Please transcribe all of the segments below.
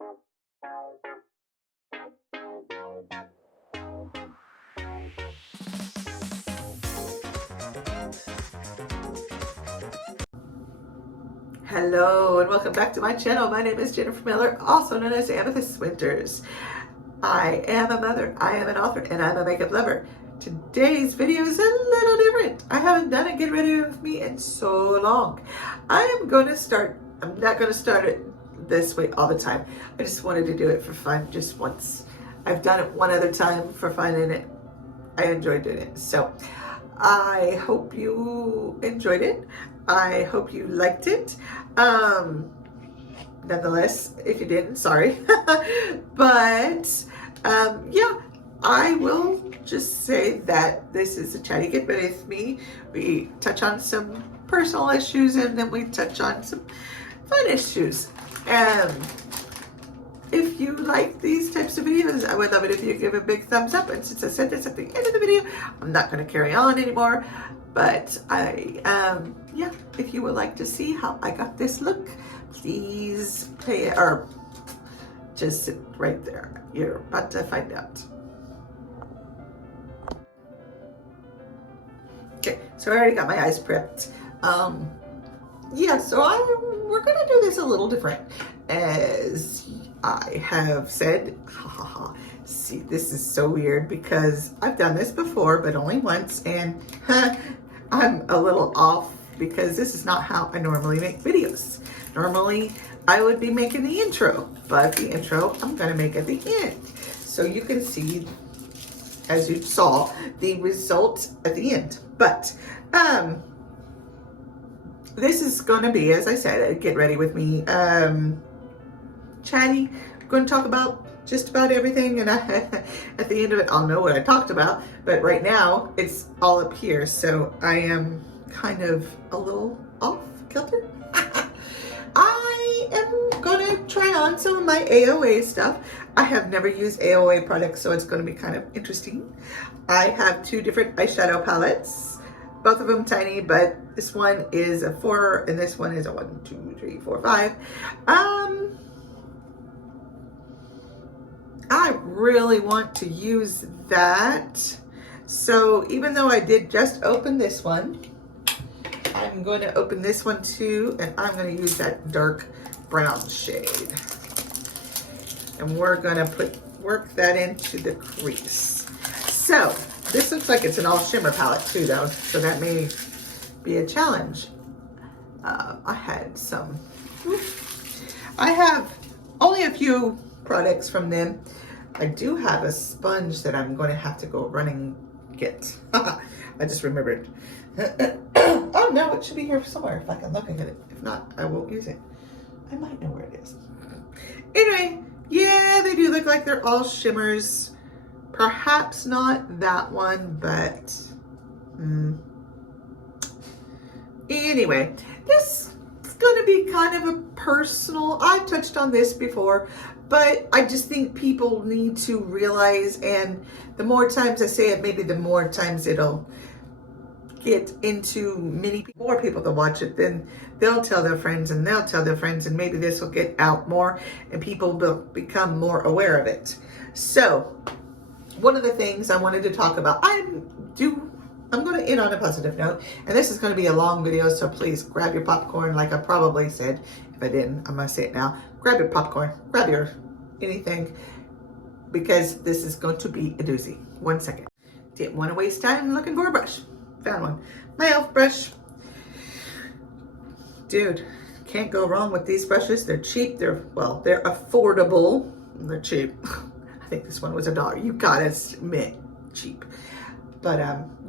Hello and welcome back to my channel. My name is Jennifer Miller, also known as Amethyst Winters. I am a mother, I am an author, and I'm a makeup lover. Today's video is a little different. I haven't done a get ready with me in so long. I'm not going to start it this way all the time. I just wanted to do it for fun just once. I've done it one other time for fun and I enjoyed doing it. So I hope you enjoyed it. I hope you liked it. Nonetheless, if you didn't, sorry. But yeah, I will just say that this is a Chatty Grwm with me. We touch on some personal issues and then we touch on some fun issues. If you like these types of videos, I would love it if you give a big thumbs up. And since I said this at the end of the video, I'm not going to carry on anymore. But yeah, if you would like to see how I got this look, please play it, or just sit right there. You're about to find out. Okay, so I already got my eyes prepped. Yeah, so we're gonna do this a little different. As I have said, see, this is so weird because I've done this before, but only once, and I'm a little off because this is not how I normally make videos. Normally, I would be making the intro, but the intro I'm gonna make at the end. So you can see, as you saw, the result at the end. But this is gonna be, as I said, a get ready with me. Chatty, I'm going to talk about just about everything, and at the end of it, I'll know what I talked about. But right now, it's all up here, so I am kind of a little off kilter. I am going to try on some of my AOA stuff. I have never used AOA products, so it's going to be kind of interesting. I have two different eyeshadow palettes, both of them tiny, but this one is a 4 and this one is a 1, 2, 3, 4, 5. I really want to use that. So even though I did just open this one, I'm going to open this one too, and I'm going to use that dark brown shade. And we're going to work that into the crease. So this looks like it's an all shimmer palette too though, so that may be a challenge. I have only a few products from them. I do have a sponge that I'm going to have to go run and get. I just remembered. Oh no, it should be here somewhere if I can look at it. If not, I won't use it. I might know where it is. Anyway, yeah, they do look like they're all shimmers. Perhaps not that one, but anyway, this is going to be kind of a personal. I've touched on this before, but I just think people need to realize, and the more times I say it, maybe the more times it'll get into more people to watch it, then they'll tell their friends and they'll tell their friends, and maybe this will get out more and people will become more aware of it. So one of the things I wanted to talk about, I'm going to end on a positive note, and this is going to be a long video, so please grab your popcorn. Like I probably said, if I didn't, I'm going to say it now. Grab your popcorn, grab your anything, because this is going to be a doozy. 1 second. Didn't want to waste time looking for a brush. Found one. My e.l.f. brush. Dude, can't go wrong with these brushes. They're cheap. They're affordable. They're cheap. I think this one was $1. You gotta admit, cheap. But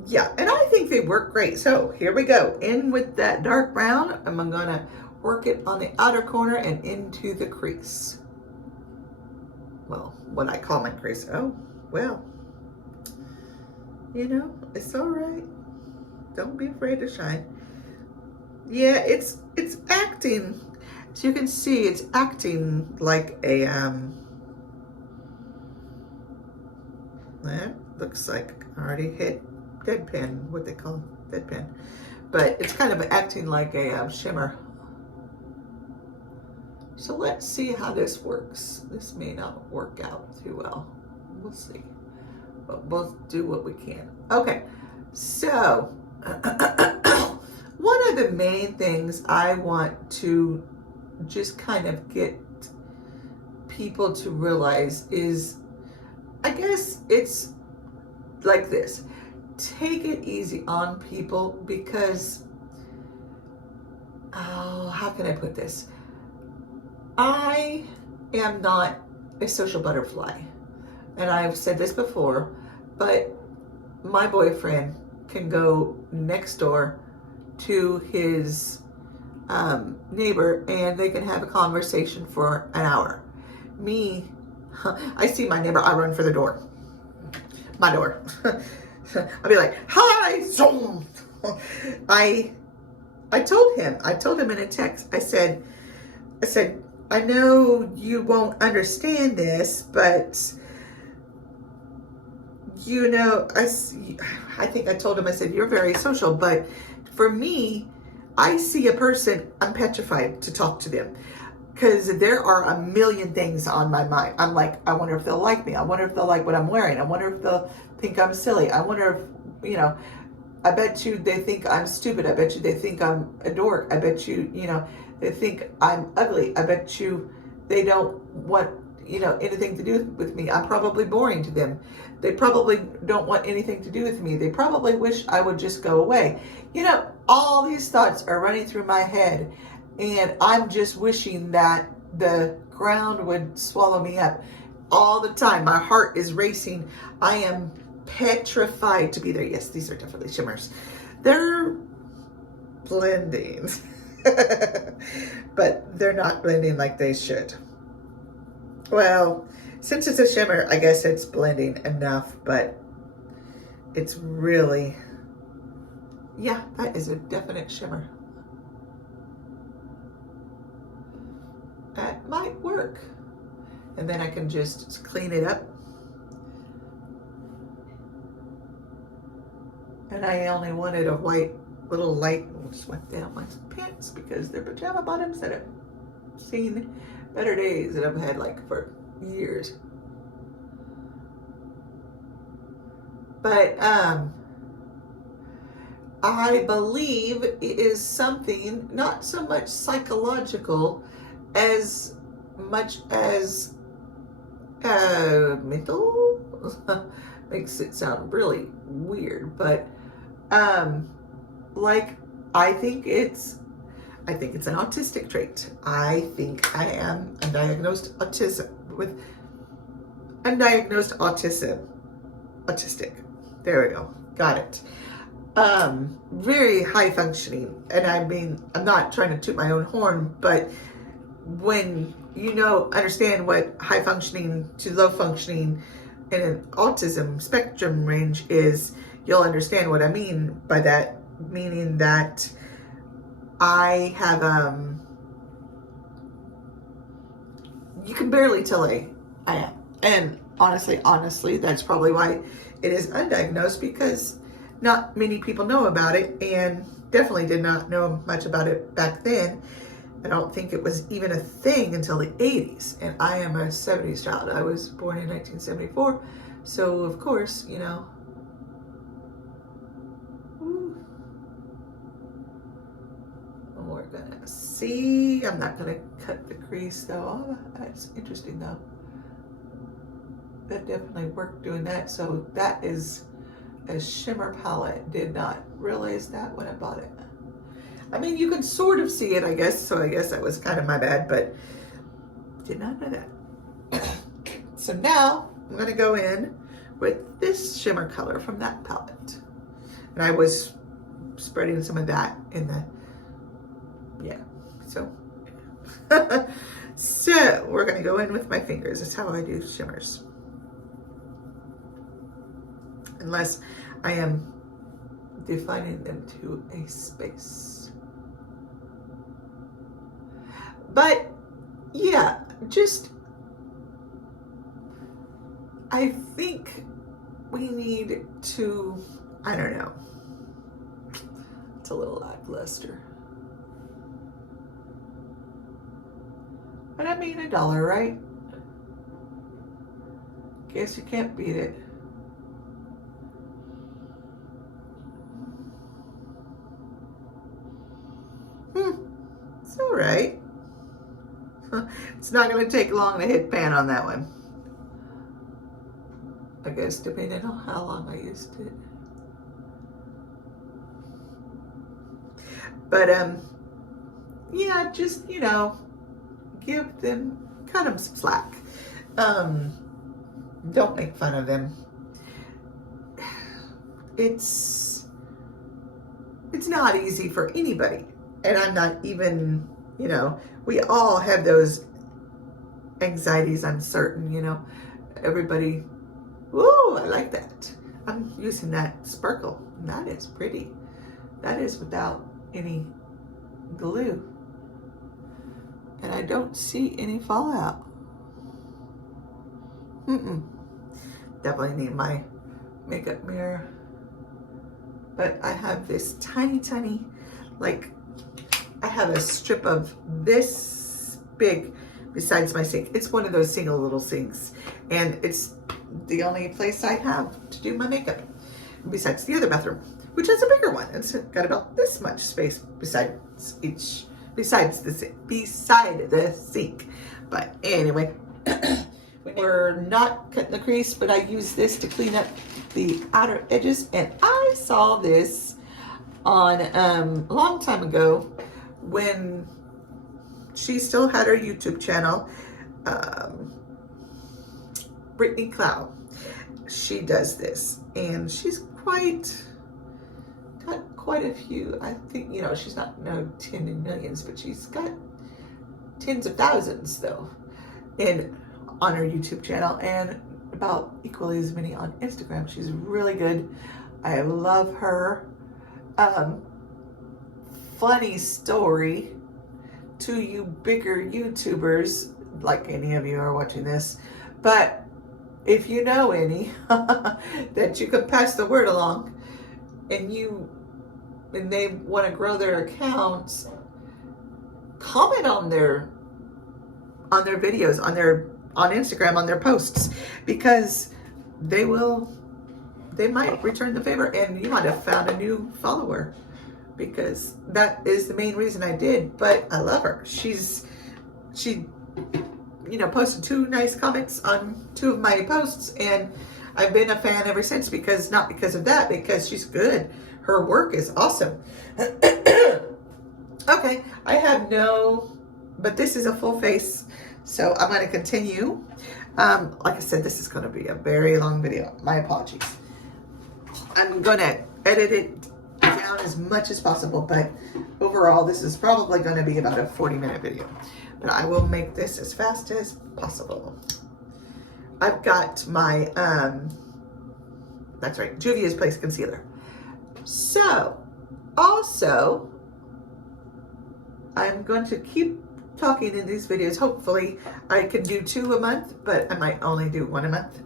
yeah, and I think they work great. So here we go. In with that dark brown. I'm gonna work it on the outer corner and into the crease. Well, what I call my crease. Oh, well, you know, it's all right. Don't be afraid to shine. Yeah, it's acting. As you can see, it's acting like a that looks like I already hit dead pen, what they call dead pen, but it's kind of acting like a shimmer. So let's see how this works. This may not work out too well. We'll see. But we'll do what we can. Okay, so one of the main things I want to just kind of get people to realize is, I guess it's like this. Take it easy on people because, oh, how can I put this? I am not a social butterfly. And I've said this before, but my boyfriend can go next door to his neighbor and they can have a conversation for an hour. Me, I see my neighbor, I run for the door. My door. I'll be like, hi, zoom. I told him in a text, I said, I know you won't understand this, but you know, I think I told him, I said, you're very social, but for me, I see a person, I'm petrified to talk to them because there are a million things on my mind. I'm like, I wonder if they'll like me. I wonder if they'll like what I'm wearing. I wonder if they'll think I'm silly. I wonder if, you know, I bet you they think I'm stupid. I bet you they think I'm a dork. I bet you, you know, they think I'm ugly. I bet you they don't want, you know, anything to do with me. I'm probably boring to them. They probably don't want anything to do with me. They probably wish I would just go away. You know, all these thoughts are running through my head and I'm just wishing that the ground would swallow me up all the time. My heart is racing. I am petrified to be there. Yes, these are definitely shimmers. They're blending, but they're not blending like they should. Well, since it's a shimmer, I guess it's blending enough, but it's really, yeah, that is a definite shimmer. That might work. And then I can just clean it up. And I only wanted a white little light. I'll just wipe down my pants because they're pajama bottoms that I've seen better days that I've had like for years. But I believe it is something not so much psychological as much as mental. Makes it sound really weird, but like I think it's an autistic trait. I think I am undiagnosed autistic. Autistic. There we go. Got it. Very high functioning. And I mean, I'm not trying to toot my own horn, but when you know, understand what high functioning to low functioning in an autism spectrum range is, you'll understand what I mean by that. Meaning that I have, you can barely tell I am. And honestly, that's probably why it is undiagnosed, because not many people know about it, and definitely did not know much about it back then. I don't think it was even a thing until the 80s, and I am a 70s child. I was born in 1974, so of course, you know. We're gonna see. I'm not gonna cut the crease though. Oh, that's interesting though. That definitely worked doing that. So that is a shimmer palette. Did not realize that when I bought it. I mean, you can sort of see it, I guess. So I guess that was kind of my bad, but did not know that. So now I'm gonna go in with this shimmer color from that palette. And I was spreading some of that in the, yeah, so. So we're gonna go in with my fingers. That's how I do shimmers. Unless I am defining them to a space. But yeah, just, I think we need to, I don't know, it's a little lackluster. But I mean, $1, right? Guess you can't beat it. It's all right. It's not going to take long to hit pan on that one. I guess depending on how long I used it. But yeah, just, you know, give them, cut them some slack. Don't make fun of them. It's not easy for anybody. And I'm not even, you know, we all have those anxieties, I'm certain, you know. Everybody, ooh, I like that. I'm using that sparkle. That is pretty. That is without any glue. And I don't see any fallout. Definitely need my makeup mirror. But I have this tiny, like, I have a strip of this big besides my sink. It's one of those single little sinks. And it's the only place I have to do my makeup. Besides the other bathroom, which has a bigger one. It's got about this much space beside the sink. But anyway, we're not cutting the crease, but I use this to clean up the outer edges. And I saw this on a long time ago when she still had her YouTube channel. Brittany Cloud, she does this, and she's got quite a few. I think, you know, she's not no 10 in millions, but she's got tens of thousands though on her YouTube channel, and about equally as many on Instagram. She's really good. I love her. Funny story to you bigger YouTubers, like any of you are watching this, but if you know any that you could pass the word along, and they want to grow their accounts, comment on their videos, on Instagram, on their posts, because they might return the favor, and you might have found a new follower, because that is the main reason I did. But I love her. She you know, posted 2 nice comments on 2 of my posts, and I've been a fan ever since, not because of that, because she's good. Her work is awesome. Okay, but this is a full face, so I'm going to continue. Like I said, this is going to be a very long video. My apologies. I'm going to edit it down as much as possible, but overall, this is probably going to be about a 40-minute video. But I will make this as fast as possible. I've got my, that's right, Juvia's Place Concealer. So, also, I'm going to keep talking in these videos. Hopefully, I can do 2 a month, but I might only do 1 a month.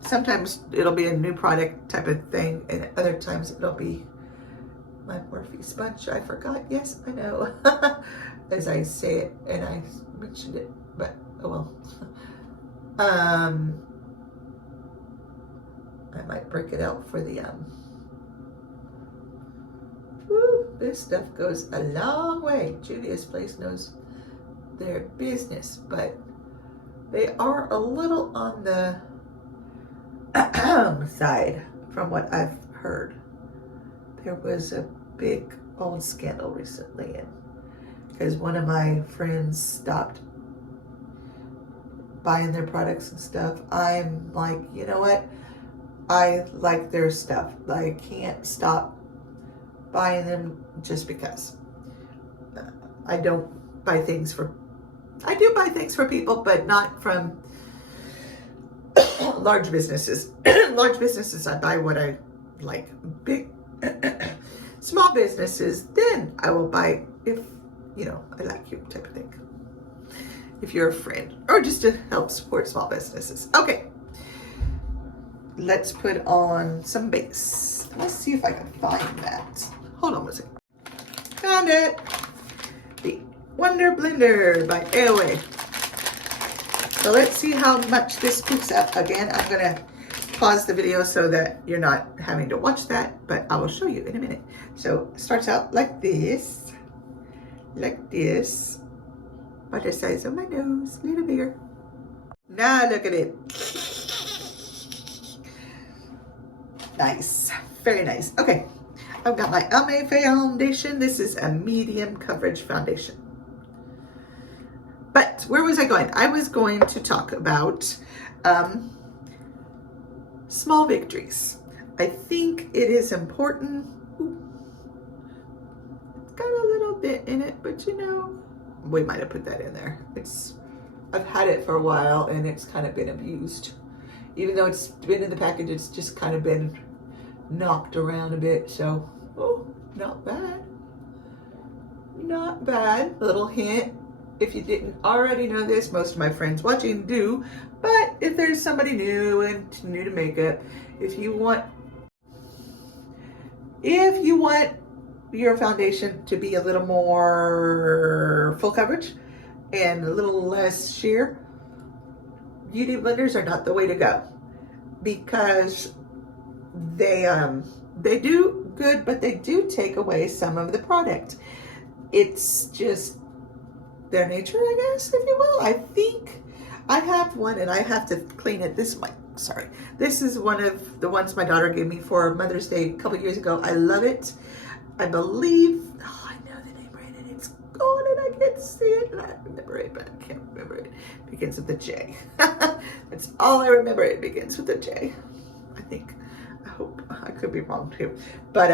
Sometimes it'll be a new product type of thing, and other times it'll be my Morphe sponge. I forgot. Yes, I know. As I say it, and I mentioned it, but oh well. I might break it out for the woo, this stuff goes a long way. Juvia's Place knows their business, but they are a little on the side from what I've heard. There was a big old scandal recently, and because one of my friends stopped buying their products and stuff, I'm like, you know what? I like their stuff. I can't stop buying them just because. I do buy things for people, but not from large businesses. Large businesses, I buy what I like. Big, small businesses, then I will buy if, you know, I like you type of thing. If you're a friend, or just to help support small businesses. Okay, let's put on some base. Let's see if I can find that. Hold on a second. Found it. The Wonder Blender by AOA. So let's see how much this cooks up. Again, I'm gonna pause the video so that you're not having to watch that, but I will show you in a minute. So it starts out like this, by the size of my nose, a little bigger. Now look at it. Nice, very nice. Okay, I've got my AOA foundation. This is a medium coverage foundation. But where was I going? I was going to talk about small victories. I think it is important. Ooh, it's got a little bit in it, but you know, we might have put that in there. I've had it for a while and it's kind of been abused. Even though it's been in the package, it's just kind of been knocked around a bit. So, oh, not bad. Not bad. A little hint. If you didn't already know this, most of my friends watching do, but if there's somebody new and new to makeup, if you want your foundation to be a little more full coverage and a little less sheer, beauty blenders are not the way to go, because they do good, but they do take away some of the product. It's just their nature, I guess, if you will. I think I have one and I have to clean it. Sorry. This is one of the ones my daughter gave me for Mother's Day a couple years ago. I love it. I believe, oh, I know the name right, and it's gone and I can't see it, and I remember it, but I can't remember it. It begins with a J. That's all I remember. It begins with a J. I think. I hope. I could be wrong too. But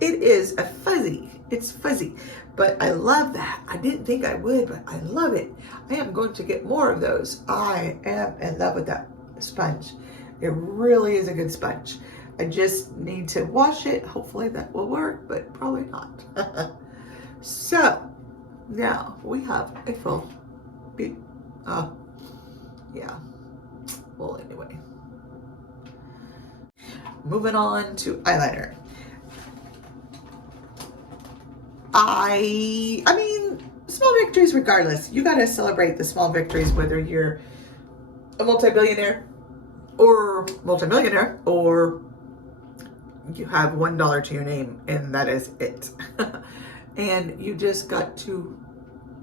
it is a fuzzy. It's fuzzy. But I love that. I didn't think I would, but I love it. I am going to get more of those. I am in love with that sponge. It really is a good sponge. I just need to wash it. Hopefully that will work, but probably not. So now we have a full big, yeah. Well, anyway. Moving on to eyeliner. I mean, small victories regardless. You gotta celebrate the small victories, whether you're a multi-billionaire or multi-millionaire, or you have $1 to your name and that is it. And you just got to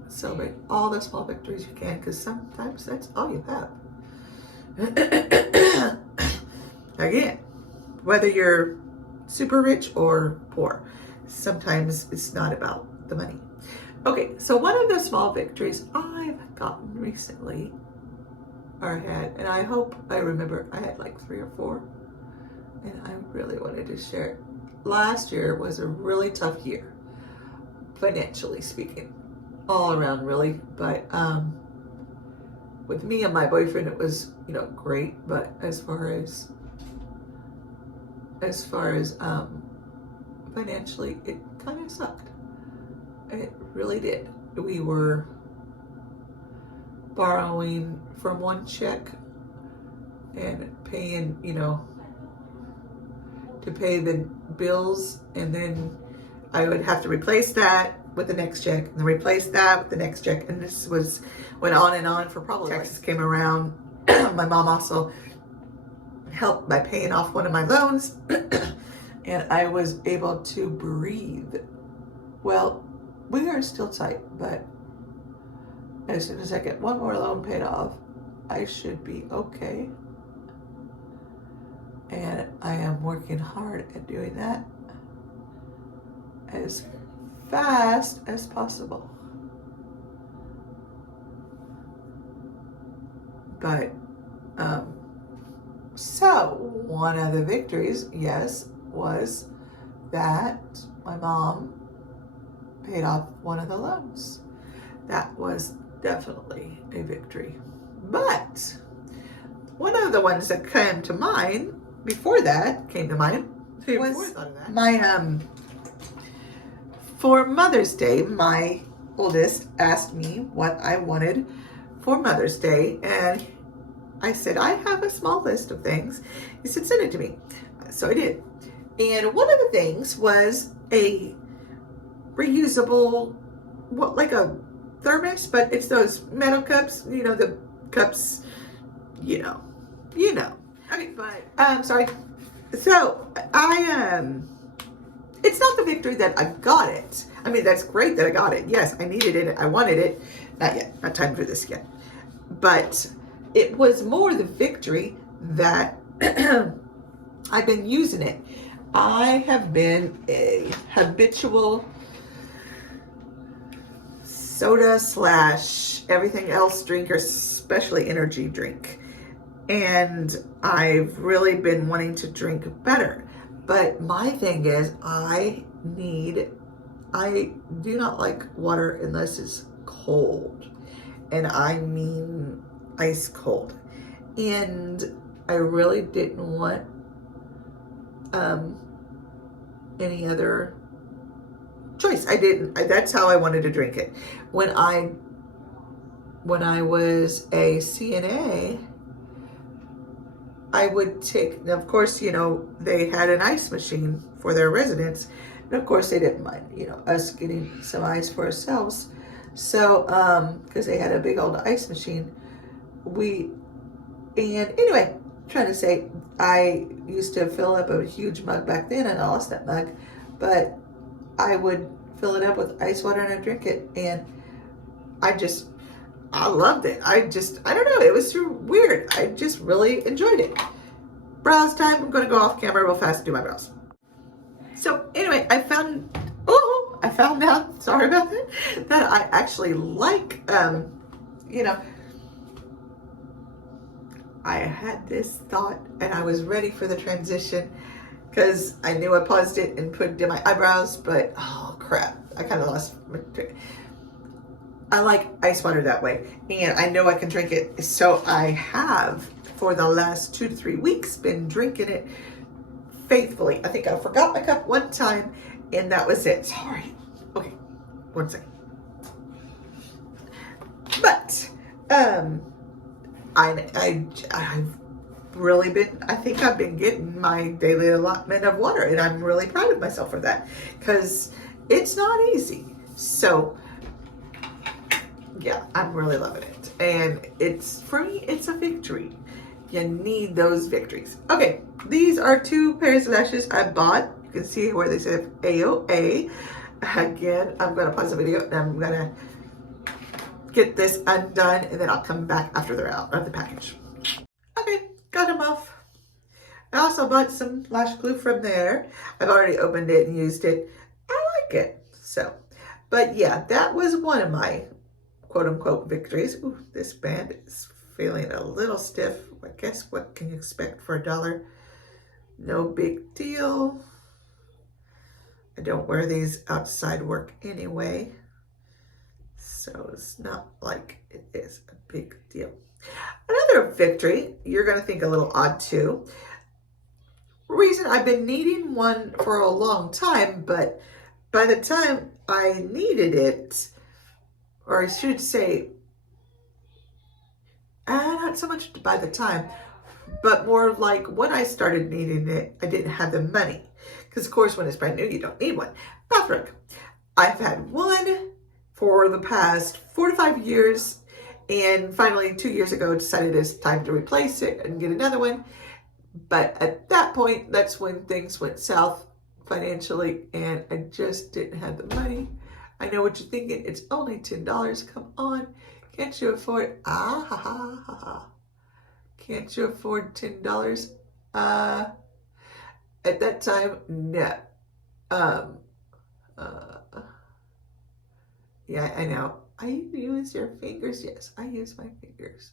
celebrate all the small victories you can, because sometimes that's all you have. Again, whether you're super rich or poor, sometimes it's not about the money. Okay, so one of the small victories I've gotten recently, and I hope I remember, I had like 3 or 4, and I really wanted to share it. Last year was a really tough year, financially speaking, all around really, but with me and my boyfriend, it was, you know, great, but as far as financially, it kind of sucked. It really did. We were borrowing from one check and paying, you know, to pay the bills, and then I would have to replace that with the next check, and then replace that with the next check, and this went on and on for probably. Taxes came around. My mom also helped by paying off one of my loans. And I was able to breathe. Well, we are still tight, but as soon as I get one more loan paid off, I should be okay. And I am working hard at doing that as fast as possible. But, so one of the victories, yes, was that my mom paid off one of the loans. That was definitely a victory. But one of the ones that came to mind was my for Mother's Day, my oldest asked me what I wanted for Mother's Day, and I said, I have a small list of things. He said, send it to me. So I did. And one of the things was a reusable what, like a thermos, but it's those metal cups, you know, the cups, you know. Okay, but sorry. So it's not the victory that I got it. I mean, that's great that I got it. Yes, I needed it. I wanted it. Not yet. Not time for this yet. But it was more the victory that I've been using it. I have been a habitual soda / everything else drinker, especially energy drink. And I've really been wanting to drink better. But my thing is, I do not like water unless it's cold. And I mean ice cold. And I really didn't want any other choice. That's how I wanted to drink it. When I was a CNA, I would take, now of course, you know, they had an ice machine for their residents. And of course they didn't mind, you know, us getting some ice for ourselves. So, because they had a big old ice machine, anyway, trying to say, I used to fill up a huge mug back then, and I lost that mug, but I would fill it up with ice water and I'd drink it. And I loved it. I don't know. It was too weird. I just really enjoyed it. Brows time. I'm going to go off camera real fast and do my brows. So anyway, I found out, sorry about that I actually like, you know, I had this thought and I was ready for the transition because I knew I paused it and did my eyebrows, but oh crap, I kind of lost my trick. I like ice water that way, and I know I can drink it. So I have, for the last 2 to 3 weeks, been drinking it faithfully. I think I forgot my cup one time, and that was it. Sorry. Okay, 1 second. But I've really been, I think I've been getting my daily allotment of water, and I'm really proud of myself for that because it's not easy. So yeah, I'm really loving it. And it's, for me, it's a victory. You need those victories. Okay, these are 2 pairs of lashes I bought. You can see where they say AOA. Again, I'm going to pause the video and I'm going to get this undone, and then I'll come back after they're out of the package. Okay, got them off. I also bought some lash glue from there. I've already opened it and used it. I like it. So, but yeah, that was one of my quote-unquote victories. Ooh, this band is feeling a little stiff. I guess what can you expect for $1? No big deal. I don't wear these outside work anyway, so it's not like it is a big deal. Another victory, you're going to think a little odd too. Reason I've been needing one for a long time, but by the time I needed it, or I should say, not so much by the time, but more like when I started needing it, I didn't have the money. Because of course, when it's brand new, you don't need one. Bath rug. I've had one for the past 4 to 5 years, and finally 2 years ago decided it's time to replace it and get another one. But at that point, that's when things went south financially, and I just didn't have the money. I know what you're thinking. It's only $10. Come on. Can't you afford? Ah, ha, ha, ha, ha. Can't you afford $10? At that time, no. Yeah, I know. I use your fingers. Yes, I use my fingers.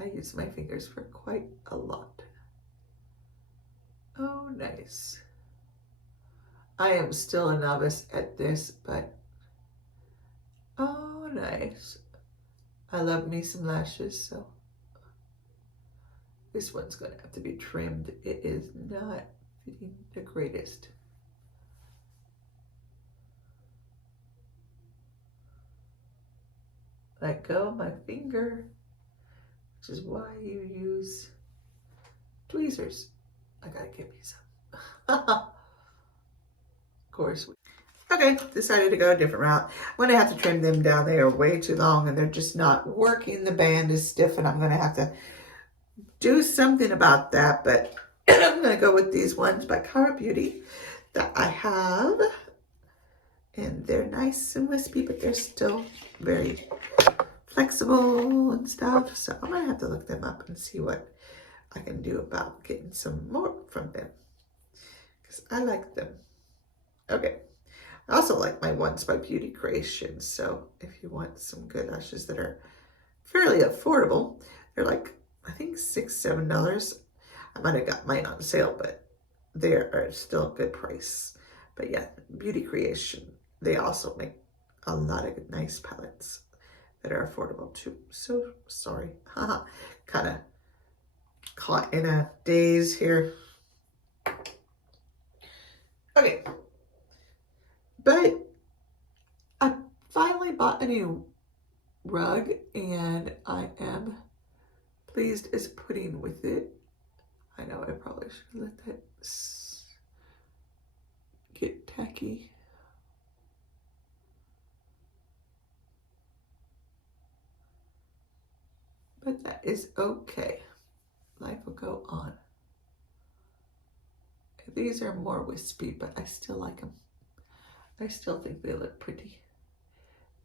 I use my fingers for quite a lot. Oh, nice. I am still a novice at this, but oh, nice. I love me some lashes, so this one's going to have to be trimmed. It is not fitting the greatest. Let go of my finger, which is why you use tweezers. I gotta get me some. Of course. Okay, decided to go a different route. I'm going to have to trim them down. They are way too long and they're just not working. The band is stiff and I'm going to have to do something about that. But I'm going to go with these ones by Cara Beauty that I have. And they're nice and wispy, but they're still very flexible and stuff. So I'm going to have to look them up and see what I can do about getting some more from them. Because I like them. Okay. I also like my ones by Beauty Creations. So if you want some good lashes that are fairly affordable, they're like, I think $6, $7. I might have got mine on sale, but they are still a good price. But yeah, Beauty Creation, they also make a lot of nice palettes that are affordable too. So sorry, kind of caught in a daze here. Okay. But I finally bought a new rug and I am pleased as pudding with it. I know I probably should let that get tacky. But that is okay. Life will go on. These are more wispy, but I still like them. I still think they look pretty.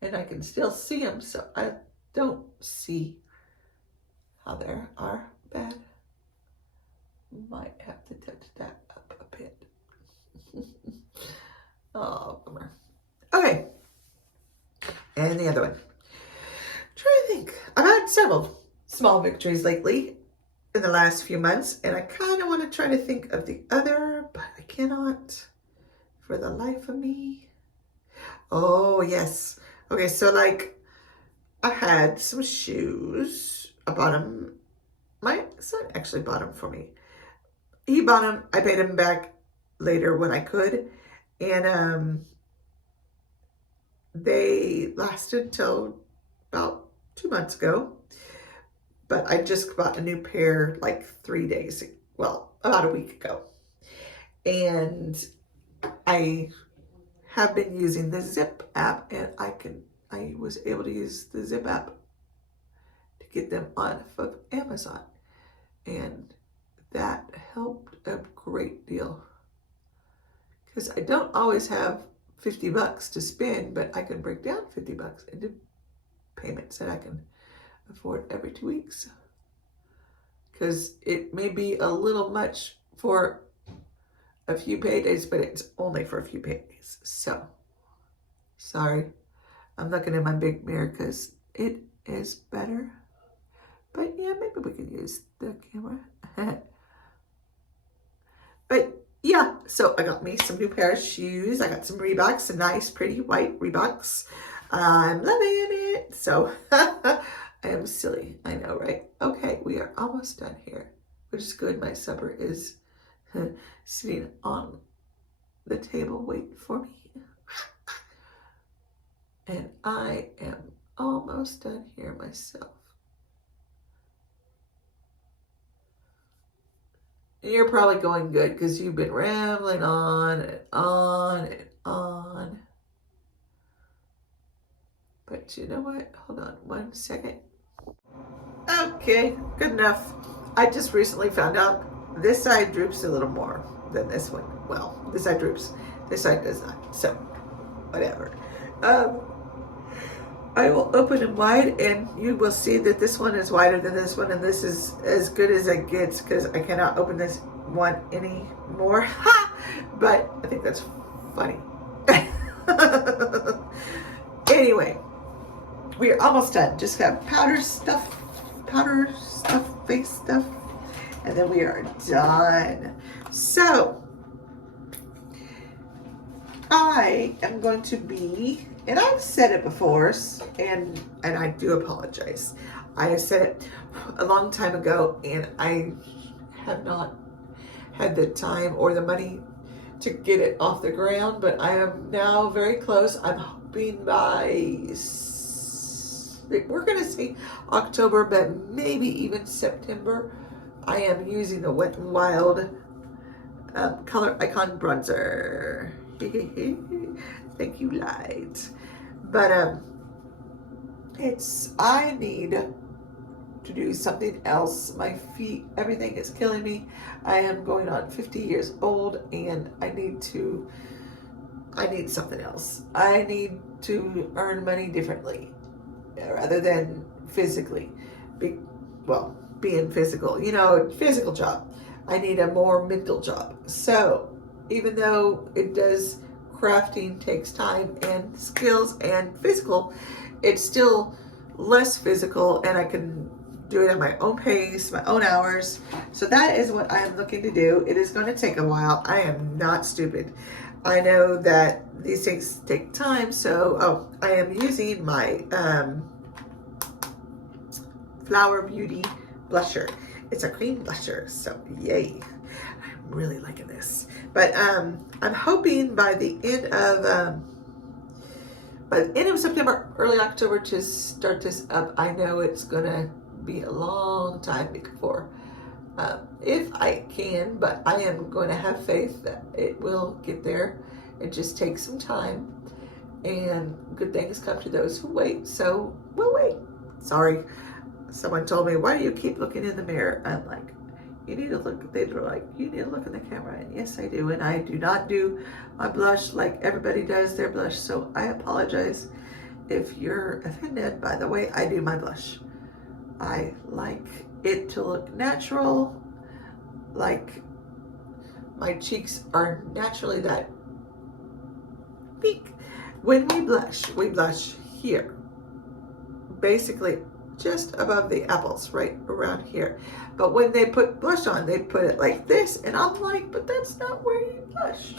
And I can still see them, so I don't see how they are bad. Might have to touch that up a bit. Oh, bummer. Okay. And the other one. Trying to think. I've had several small victories lately in the last few months, and I kind of want to try to think of the other, but I cannot for the life of me. Oh, yes. Okay, so like I had some shoes. I bought them. My son actually bought them for me. He bought them. I paid him back later when I could. And they lasted till about 2 months ago. But I just bought a new pair like 3 days, well, about a week ago. And I have been using the Zip app, and I was able to use the Zip app to get them off of Amazon. And that helped a great deal. Because I don't always have $50 to spend, but I can break down $50 into payments that I can afford every 2 weeks. Because it may be a little much for a few paydays, but it's only for a few paydays. So, sorry. I'm looking in my big mirror because it is better. But yeah, maybe we can use the camera. But yeah, so I got me some new pair of shoes. I got some Reeboks, some nice, pretty white Reeboks. I'm loving it. So I am silly. I know, right? Okay, we are almost done here, which is good. My supper is sitting on the table waiting for me. And I am almost done here myself. And you're probably going good because you've been rambling on and on and on. But you know what? Hold on 1 second. Okay, good enough. I just recently found out this side droops a little more than this one. Well, this side droops. This side does not. So, whatever. I will open them wide and you will see that this one is wider than this one, and this is as good as it gets because I cannot open this one anymore. Ha! But I think that's funny. Anyway, we are almost done. Just got powder stuff, face stuff, and then we are done. So, I am going to be, and I've said it before, and I do apologize. I said it a long time ago, and I have not had the time or the money to get it off the ground, but I am now very close. I'm hoping by, we're going to see October, but maybe even September. I am using the Wet n Wild Color Icon Bronzer. Thank you, light. But I need to do something else. My feet, everything is killing me. I am going on 50 years old, and I need something else. I need to earn money differently rather than physically. Being physical, physical job. I need a more mental job. So even though crafting takes time and skills and physical, it's still less physical, and I can do it at my own pace, my own hours. So that is what I am looking to do. It is going to take a while. I am not stupid. I know that these things take time. So, I am using my Flower Beauty blusher. It's a cream blusher. So yay. I'm really liking this. But I'm hoping by the end of September, early October to start this up. I know it's gonna be a long time before, if I can, but I am going to have faith that it will get there. It just takes some time, and good things come to those who wait. So we'll wait. Sorry, someone told me, why do you keep looking in the mirror? I'm like, you need to look. They were like, you need to look in the camera. And yes, I do. And I do not do my blush like everybody does their blush. So I apologize if you're offended by the way I do my blush. I like it to look natural, like my cheeks are naturally that pink. When we blush here, basically just above the apples, right around here. But when they put blush on, they put it like this, and I'm like, but that's not where you blush.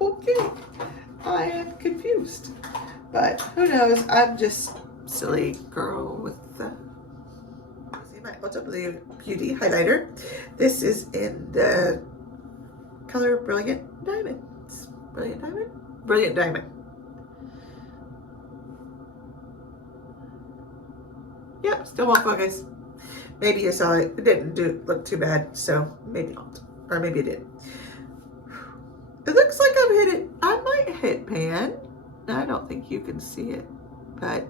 Okay, I am confused. But who knows, I'm just silly girl with my Ulta Beauty highlighter. This is in the color Brilliant Diamond. Brilliant Diamond? Brilliant Diamond. Yep, still won't focus. Maybe you saw it. It didn't look too bad, so maybe not. Or maybe it did. It looks like I've hit it. I might hit pan. I don't think you can see it, but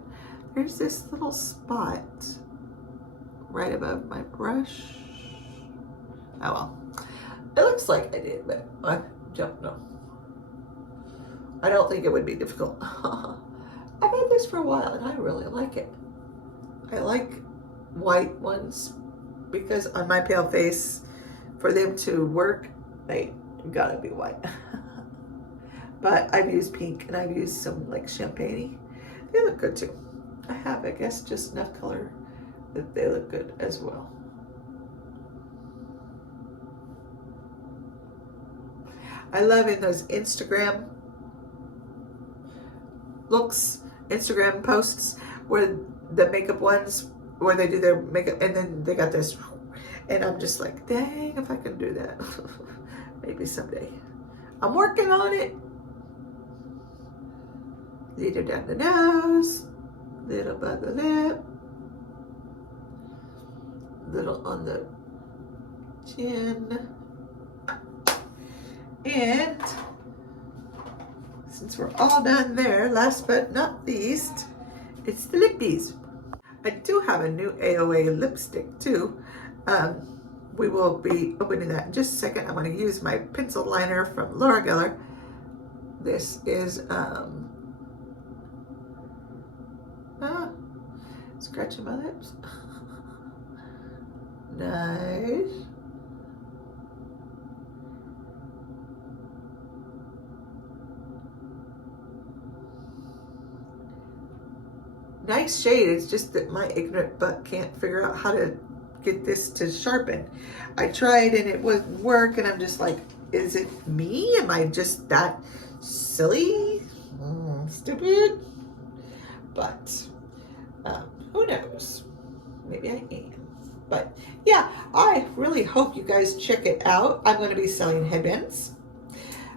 there's this little spot right above my brush. Oh well. It looks like I did, but I don't know. I don't think it would be difficult. I've had this for a while, and I really like it. I like white ones because on my pale face, for them to work, they gotta be white. But I've used pink, and I've used some like champagne. They look good too. I have, I guess, just enough color that they look good as well. I love in those Instagram posts where the makeup ones, where they do their makeup and then they got this, and I'm just like, dang, if I can do that. Maybe someday. I'm working on it. Little down the nose, little by the lip, little on the chin. And since we're all done there, last but not least, it's the lippies. I do have a new AOA lipstick too. We will be opening that in just a second. I'm going to use my pencil liner from Laura Geller. This is scratching my lips. Nice. Nice shade. It's just that my ignorant butt can't figure out how to get this to sharpen. I tried and it wouldn't work, and I'm just like, is it me? Am I just that silly? Stupid? But who knows? Maybe I am. But yeah, I really hope you guys check it out. I'm going to be selling headbands,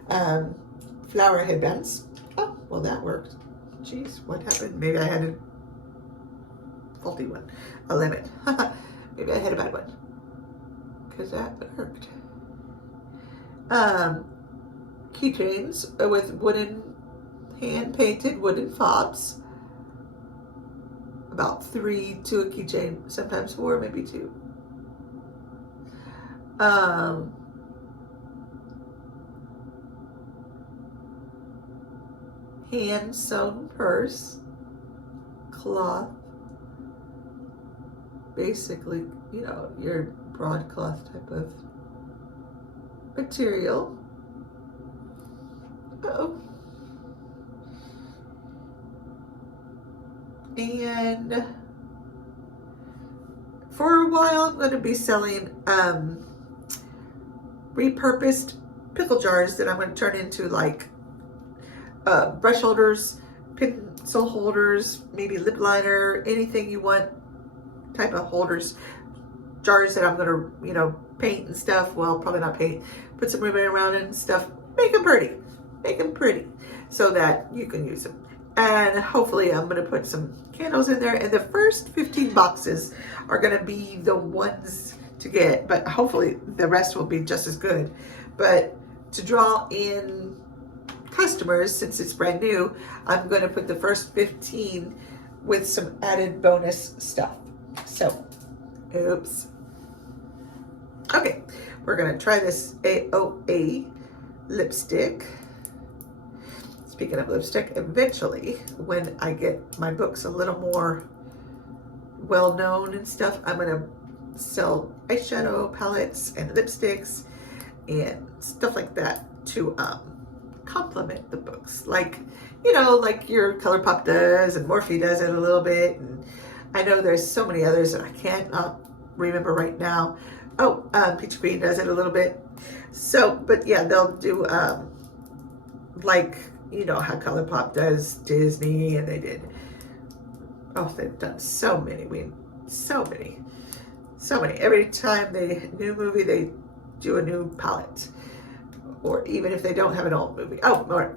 flower headbands. Oh, well, that worked. Jeez, what happened? Maybe I had a faulty one, a lemon. Maybe I had a bad one, because that worked. Keychains with wooden hand-painted wooden fobs. About 3 to a keychain, sometimes 4, maybe 2. Hand-sewn purse, cloth, basically, you know, your broadcloth type of material. Uh-oh. And for a while, I'm going to be selling repurposed pickle jars that I'm going to turn into like brush holders, pencil holders, maybe lip liner, anything you want type of holders, jars that I'm going to, you know, paint and stuff. Well, probably not paint, put some ribbon around it and stuff. Make them pretty so that you can use them. And hopefully I'm going to put some candles in there. And the first 15 boxes are going to be the ones to get, but hopefully the rest will be just as good. But to draw in customers, since it's brand new, I'm going to put the first 15 with some added bonus stuff. So, oops. Okay, we're going to try this AOA lipstick. Speaking of lipstick, eventually, when I get my books a little more well-known and stuff, I'm going to sell eyeshadow palettes and lipsticks and stuff like that to complement the books. Like, you know, like your ColourPop does and Morphe does it a little bit. And I know there's so many others that I can't remember right now. Oh, Peach Queen does it a little bit. So, but yeah, they'll do like, you know how ColourPop does Disney, and they did, oh, they've done so many. Every time new movie, they do a new palette. Or even if they don't have an old movie. Oh, or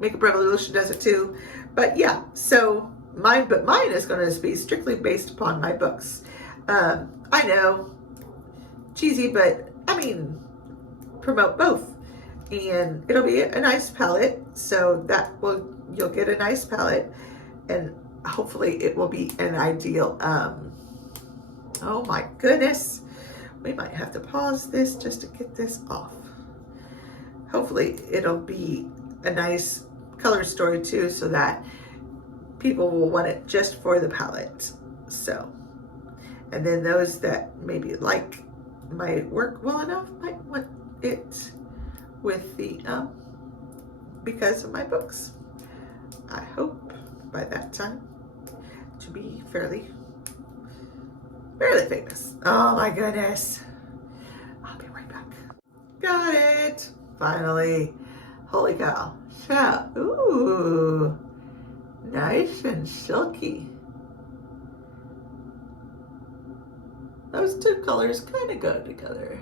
Makeup Revolution does it too. But yeah, so mine is going to be strictly based upon my books. I know, cheesy, but I mean, promote both. And it'll be a nice palette, so you'll get a nice palette, and hopefully it will be an ideal, oh my goodness, we might have to pause this just to get this off. Hopefully it'll be a nice color story too, so that people will want it just for the palette. So, and then those that maybe like my work well enough might want it with the because of my books. I hope by that time to be fairly famous. Oh my goodness. I'll be right back. Got it. Finally. Holy cow. Yeah. Ooh. Nice and silky. Those two colors kind of go together.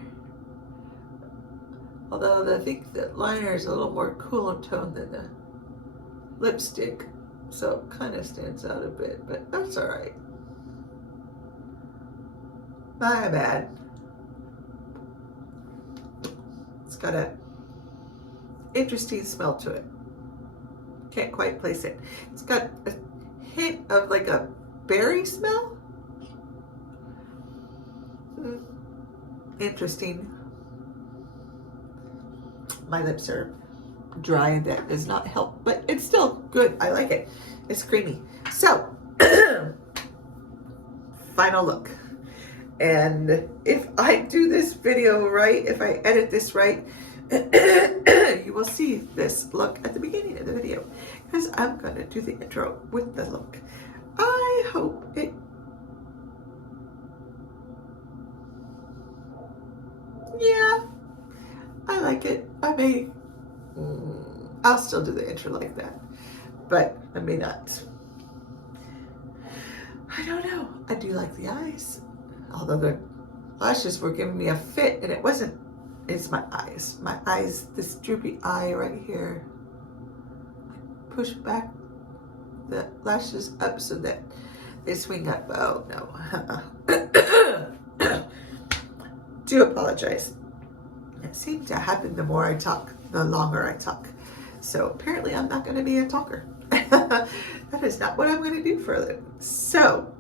Although I think the liner is a little more cooler tone than the lipstick, so it kind of stands out a bit, but that's all right. Not bad. It's got a interesting smell to it. Can't quite place it. It's got a hint of like a berry smell. Interesting. My lips are dry and that does not help, but it's still good. I like it. It's creamy. So, final look. And if I do this video right, if I edit this right, you will see this look at the beginning of the video, because I'm going to do the intro with the look. I hope it, yeah, I like it. I may, I'll still do the intro like that, but I may not. I don't know. I do like the eyes, although the lashes were giving me a fit, and it wasn't. It's my eyes. My eyes, this droopy eye right here. I push back the lashes up so that they swing up. Oh no. Do apologize. It seems to happen the more I talk, the longer I talk. So apparently I'm not going to be a talker. That is not what I'm going to do for a living. So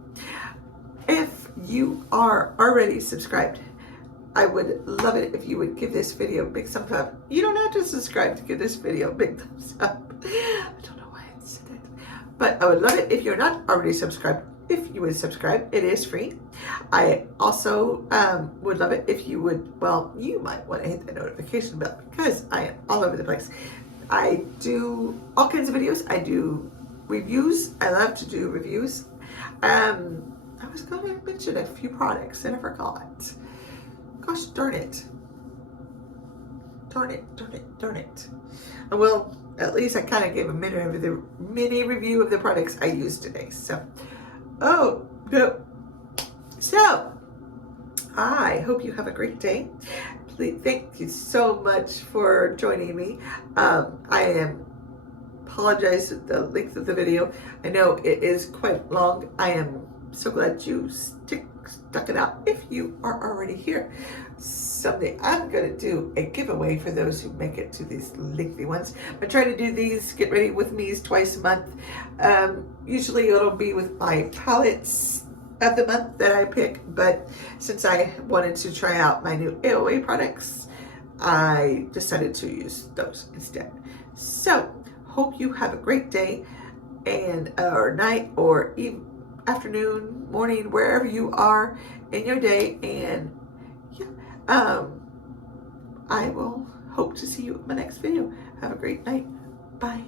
if you are already subscribed, I would love it if you would give this video a big thumbs up. You don't have to subscribe to give this video a big thumbs up. I don't know why I said that. But I would love it if you're not already subscribed. If you would subscribe, it is free. I also would love it if you would, well, you might want to hit the notification bell because I am all over the place. I do all kinds of videos. I do reviews. I love to do reviews. I was going to mention a few products and I forgot. Gosh darn it. Darn it. Well, at least I kind of gave a mini review of the products I used today. So, oh, no. So, I hope you have a great day. Please, thank you so much for joining me. I apologize for the length of the video. I know it is quite long. I am so glad you stuck it out if you are already here. Someday I'm going to do a giveaway for those who make it to these lengthy ones. I try to do these Get Ready With Me's twice a month. Usually it'll be with my palettes of the month that I pick, but since I wanted to try out my new AOA products, I decided to use those instead. So hope you have a great day and or night or even afternoon, morning, wherever you are in your day, and yeah, I will hope to see you in my next video. Have a great night. Bye.